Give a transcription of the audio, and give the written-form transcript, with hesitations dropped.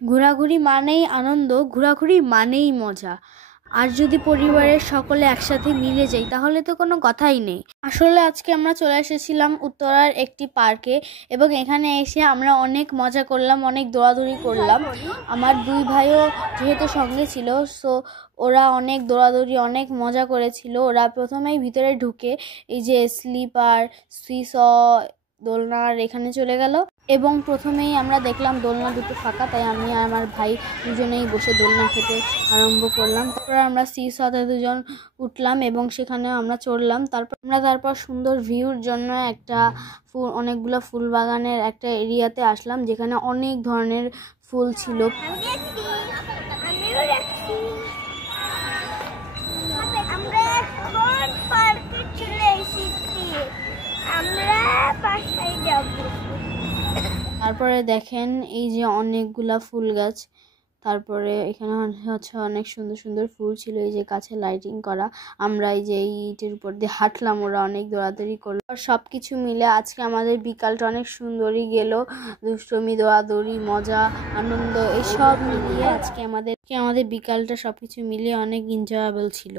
ঘোরাঘুরি মানেই আনন্দ, ঘোরাঘুরি মানেই মজা। আর যদি পরিবারের সকলে একসাথে মিলে যাই তাহলে তো কোনো কথাই নেই। আসলে আজকে আমরা চলে এসেছিলাম উত্তরার একটি পার্কে এবং এখানে এসে আমরা অনেক মজা করলাম, অনেক দৌড়াদৌড়ি করলাম। আমার দুই ভাইও যেহেতু সঙ্গে ছিল, সো ওরা অনেক দৌড়াদৌড়ি অনেক মজা করেছিল। ওরা প্রথমেই ভিতরে ঢুকে এই যে স্লিপার, সুইস দোলনার এখানে চলে গেল এবং প্রথমেই আমরা দেখলাম দোলনা দুটো ফাঁকা, তাই আমি আর আমার ভাই দুজনেই বসে দোলনা খেতে আরম্ভ করলাম। তারপরে আমরা সিসতে দুজন উঠলাম এবং সেখানেও আমরা চড়লাম। তারপর সুন্দর ভিউর জন্য অনেকগুলো ফুল বাগানের একটা এরিয়াতে আসলাম, যেখানে অনেক ধরনের ফুল ছিল। তারপরে দেখেন এই যে অনেকগুলা ফুল গাছ, তারপরে এখানে হচ্ছে অনেক সুন্দর সুন্দর ফুল ছিল, এই যে গাছে লাইটিং করা। আমরা এই যে এই ইটের উপর দিয়ে হাঁটলাম, ওরা অনেক দৌড়াদৌড়ি করলো। সবকিছু মিলে আজকে আমাদের বিকালটা অনেক সুন্দরই গেল। দুষ্টুমি, দৌড়াদৌড়ি, মজা, আনন্দ, এইসব মিলিয়ে আজকে আমাদের বিকালটা সবকিছু মিলিয়ে অনেক এনজয়েবল ছিল।